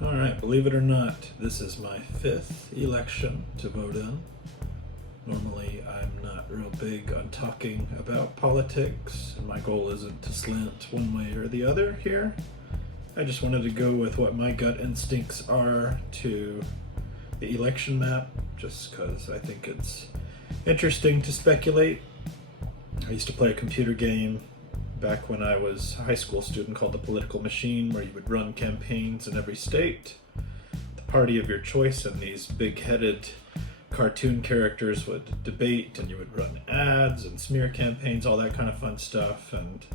Alright, believe it or not, this is my 5th election to vote in. Normally, I'm not real big on talking about politics, and my goal isn't to slant one way or the other here. I just wanted to go with what my gut instincts are to the election map, just because I think it's interesting to speculate. I used to play a computer game back when I was a high school student called The Political Machine, where you would run campaigns in every state, the party of your choice, and these big-headed cartoon characters would debate, and you would run ads and smear campaigns, all that kind of fun stuff. And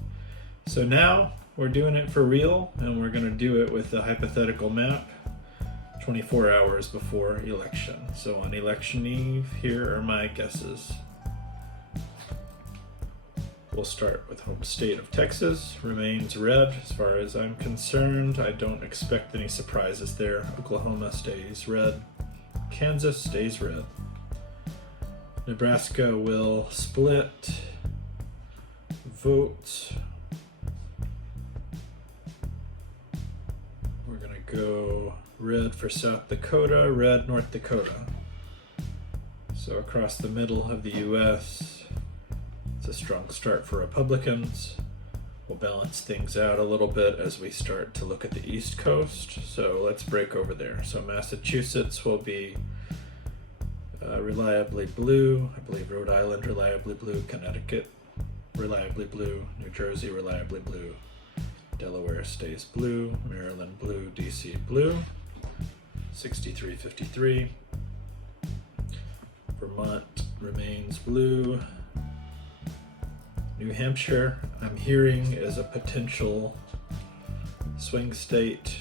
so now we're doing it for real, and we're going to do it with a hypothetical map 24 hours before election. So on election eve, here are my guesses. We'll start with home state of Texas. Remains red as far as I'm concerned. I don't expect any surprises there. Oklahoma stays red. Kansas stays red. Nebraska will split vote. We're gonna go red for South Dakota, red North Dakota. So across the middle of the US, it's a strong start for Republicans. We'll balance things out a little bit as we start to look at the East Coast. So let's break over there. So Massachusetts will be reliably blue. I believe Rhode Island reliably blue. Connecticut reliably blue. New Jersey reliably blue. Delaware stays blue. Maryland blue. DC blue. 63-53. Vermont remains blue. New Hampshire, I'm hearing, is a potential swing state,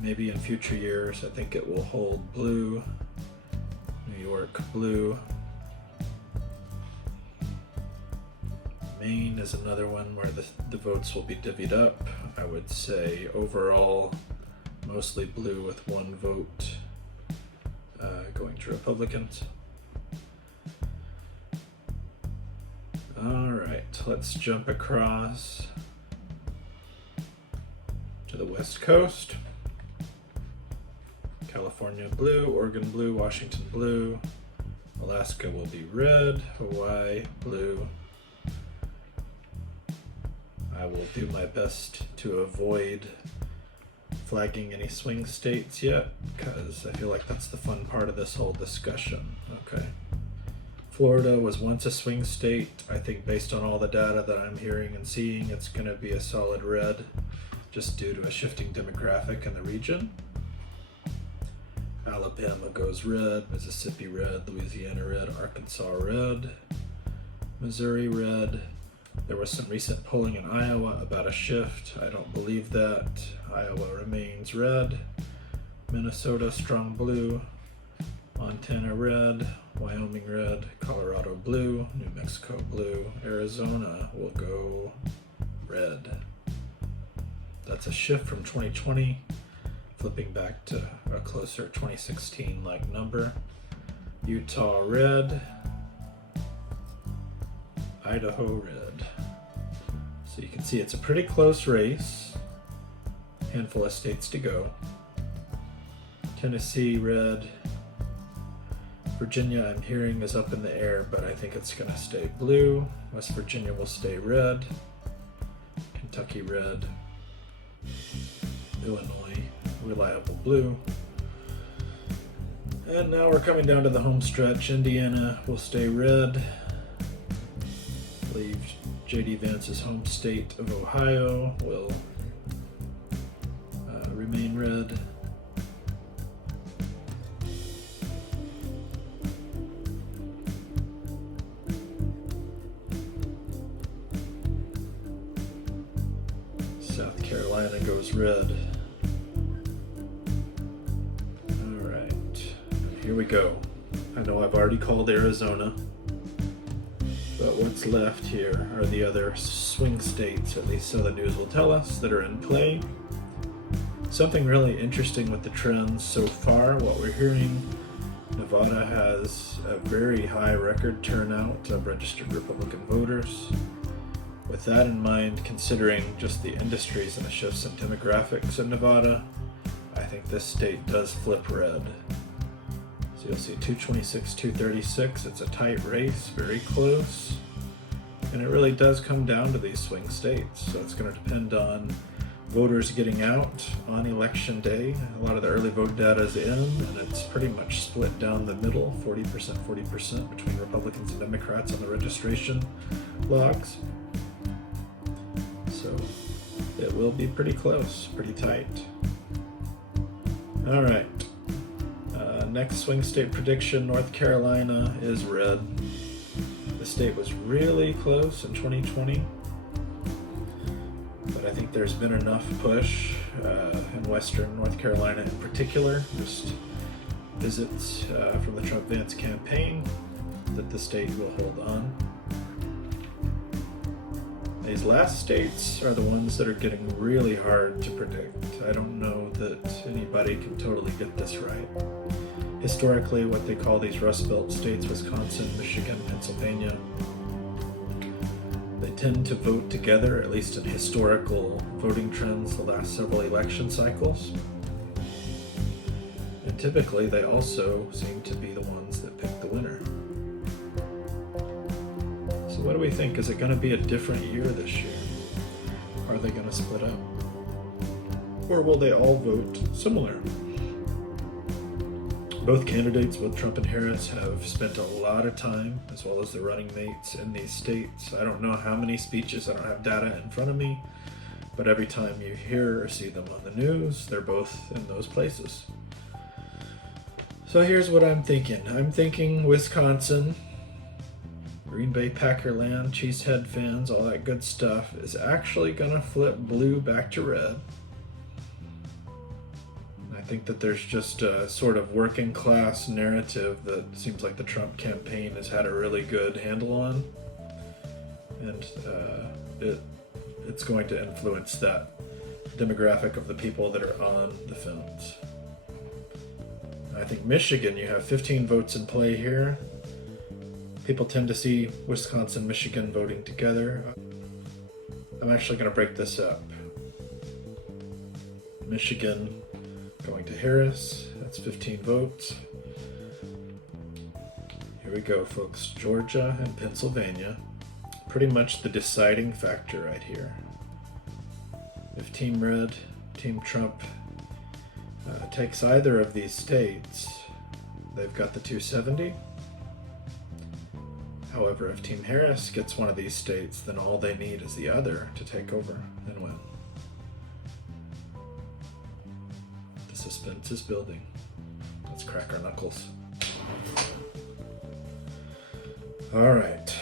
maybe in future years. I think it will hold blue. New York, blue. Maine is another one where the votes will be divvied up. I would say overall, mostly blue with one vote going to Republicans. All right, let's jump across to the West Coast. California blue, Oregon blue, Washington blue. Alaska will be red, Hawaii blue. I will do my best to avoid flagging any swing states yet, because I feel like that's the fun part of this whole discussion. Okay. Florida was once a swing state. I think based on all the data that I'm hearing and seeing, it's going to be a solid red, just due to a shifting demographic in the region. Alabama goes red, Mississippi red, Louisiana red, Arkansas red, Missouri red. There was some recent polling in Iowa about a shift. I don't believe that. Iowa remains red. Minnesota strong blue. Montana red. Wyoming red, Colorado blue, New Mexico blue, Arizona will go red. That's a shift from 2020, flipping back to a closer 2016-like number. Utah red, Idaho red. So you can see it's a pretty close race. Handful of states to go. Tennessee red. Virginia, I'm hearing, is up in the air, but I think it's going to stay blue. West Virginia will stay red. Kentucky red. Illinois, reliable blue. And now we're coming down to the home stretch. Indiana will stay red. I believe J.D. Vance's home state of Ohio will remain red. South Carolina goes red. All right, here we go. I know I've already called Arizona, but what's left here are the other swing states, at least so the news will tell us, that are in play. Something really interesting with the trends so far, what we're hearing, Nevada has a very high record turnout of registered Republican voters. With that in mind, considering just the industries and the shifts in demographics in Nevada, I think this state does flip red. So you'll see 226, 236. It's a tight race, very close. And it really does come down to these swing states. So it's going to depend on voters getting out on election day. A lot of the early vote data is in, and it's pretty much split down the middle, 40%, 40% between Republicans and Democrats on the registration logs. So it will be pretty close, pretty tight. All right. Next swing state prediction, North Carolina is red. The state was really close in 2020. But I think there's been enough push in Western North Carolina in particular, just visits from the Trump-Vance campaign, that the state will hold on. These last states are the ones that are getting really hard to predict. I don't know that anybody can totally get this right. Historically, what they call these Rust Belt states, Wisconsin, Michigan, Pennsylvania, they tend to vote together, at least in historical voting trends the last several election cycles. And typically they also seem to be the ones that pick the winner. So what do we think? Is it going to be a different year this year? Are they going to split up? Or will they all vote similar? Both candidates, both Trump and Harris, have spent a lot of time, as well as their running mates, in these states. I don't know how many speeches, I don't have data in front of me, but every time you hear or see them on the news, they're both in those places. So here's what I'm thinking. I'm thinking Wisconsin, Green Bay Packer land, Cheesehead fans, all that good stuff, is actually gonna flip blue back to red. I think that there's just a sort of working class narrative that seems like the Trump campaign has had a really good handle on, and it's going to influence that demographic of the people that are on the fence. I think Michigan, you have 15 votes in play here. People tend to see Wisconsin, Michigan voting together. I'm actually going to break this up. Michigan going to Harris, that's 15 votes. Here we go, folks. Georgia and Pennsylvania, pretty much the deciding factor right here. If Team Red, Team Trump takes either of these states, they've got the 270. However, if Team Harris gets one of these states, then all they need is the other to take over and win. Suspense is building. Let's crack our knuckles. All right.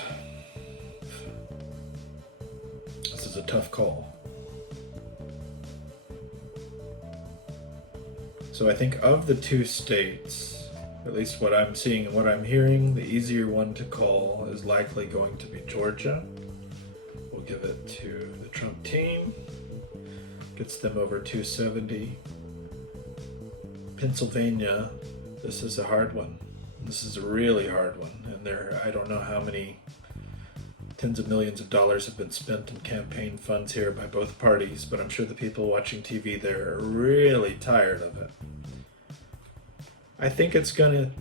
This is a tough call. So I think of the two states, at least what I'm seeing and what I'm hearing, the easier one to call is likely going to be Georgia. We'll give it to the Trump team. Gets them over 270. Pennsylvania, this is a hard one. This is a really hard one, and I don't know how many tens of millions of dollars have been spent in campaign funds here by both parties, but I'm sure the people watching TV there are really tired of it. I think it's gonna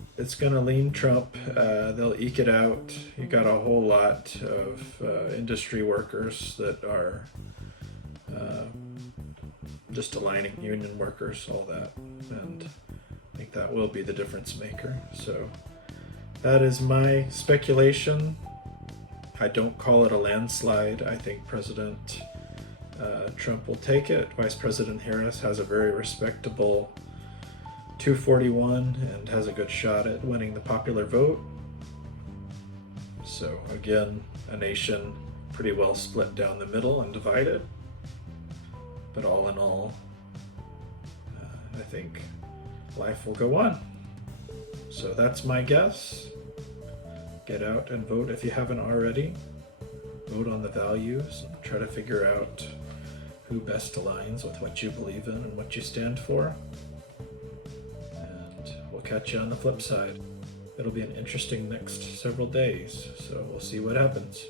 lean Trump. They'll eke it out. You got a whole lot of industry workers that are just aligning, union workers, all that, and I think that will be the difference maker. So that is my speculation. I don't call it a landslide. I think President Trump will take it. Vice President Harris has a very respectable 241 and has a good shot at winning the popular vote. So again, a nation pretty well split down the middle and divided. But all in all, I think life will go on. So that's my guess. Get out and vote if you haven't already. Vote on the values. Try to figure out who best aligns with what you believe in and what you stand for. And we'll catch you on the flip side. It'll be an interesting next several days, so we'll see what happens.